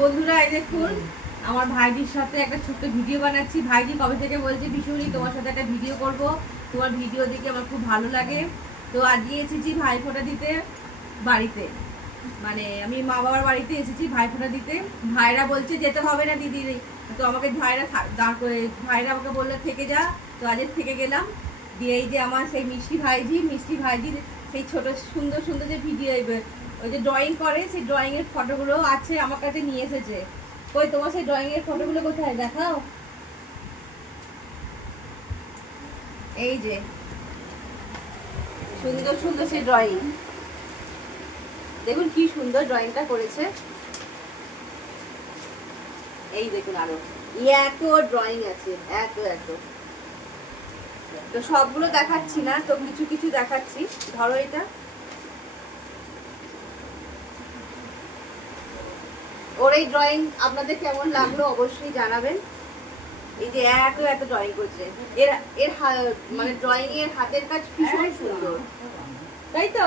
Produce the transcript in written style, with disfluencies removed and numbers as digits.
বন্ধুরা এই দেখুন আমার ভাইজির সাথে একটা ছোট্ট ভিডিও বানাচ্ছি। ভাইজি কবে থেকে বলছে বিশুরি তোমার সাথে একটা ভিডিও করব, তোমার ভিডিও দেখে আমার খুব ভালো লাগে। তো আজকে এসেছি ভাইফোঁটা দিতে বাড়িতে, মানে আমি মা বাবার বাড়িতে এসেছি ভাইফোঁটা দিতে। ভাইরা বলছে যেতে হবে না দিদি, তো আমাকে ভাইরা আমাকে বললো থেকে যা, তো আজকে থেকে গেলাম। দিয়ে এই যে আমার সেই মিষ্টি ভাইজির সেই ছোট সুন্দর সুন্দর যে ভিডিও ওই যে ড্রয়িং করে, সেই ড্রয়িং এর ফটোগুলো আছে আমার কাছে নিয়ে এসেছে। কই তোমার সেই ড্রয়িং এর ফটোগুলো কোথায় দেখাও? এই যে সুন্দর সুন্দর সেই ড্রয়িং, দেখুন কি সুন্দর ড্রয়িংটা করেছে। এই দেখুন আরো এত ড্রয়িং আছে, এত এত। তো সবগুলো দেখাচ্ছি না, তো কিছু কিছু দেখাচ্ছি। ধরো এটা, ওর এই ড্রয়িং আপনাদের কেমন লাগলো অবশ্যই জানাবেন। এই যে এত এত ড্রয়িং করছে, এর এর মানে ড্রয়িং এর হাতের কাজ ভীষণ সুন্দর, তাই তো?